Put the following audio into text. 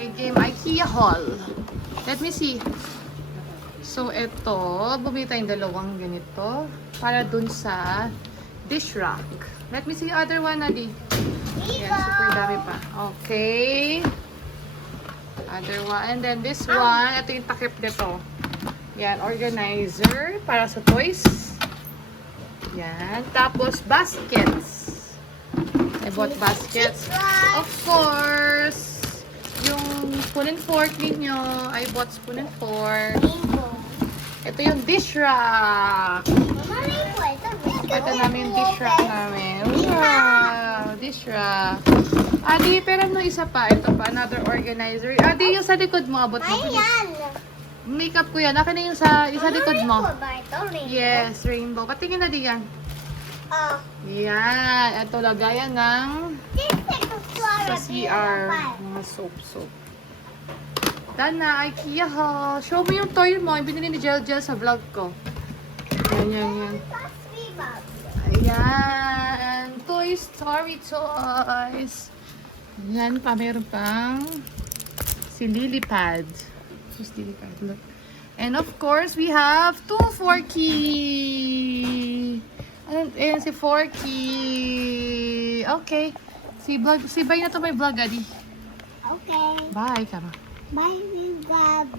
Okay, game IKEA haul. Let me see. So, ito, bumili tayong dalawang ganito para dun sa dish rack. Let me see the other one, Adi. Yan, super dami pa. Okay. Other one. And then this one, ito yung takip nito. Yan, organizer para sa toys. Yan. Tapos, baskets. I bought baskets. Of course, yung spoon and fork ninyo. I bought spoon and fork. Ito yung dish rack. Ito namin yung dish rack namin. Wow! Dish rack. Adi, pero no isa pa. Ito pa, another organizer. Adi, yung sa likod mo, abot mo. Makeup ko yan. Akin na yung sa likod mo. Yes, rainbow. Patingin na di yan. Yan. Ito lagayan ng sa CR. Mga soap. Done na. IKEA haul. Show mo yung toy mo. Yung binili ni Jel sa vlog ko. Yan. Ayan. Toy Story toys. Yan pa. Meron pang si Lilipad. Just Lilipad. Look. And of course, we have two Forky. Ayan si Forky. Okay. Si Bay na to may vlog, Adi. Okay. Bye, Kama. Bye, God.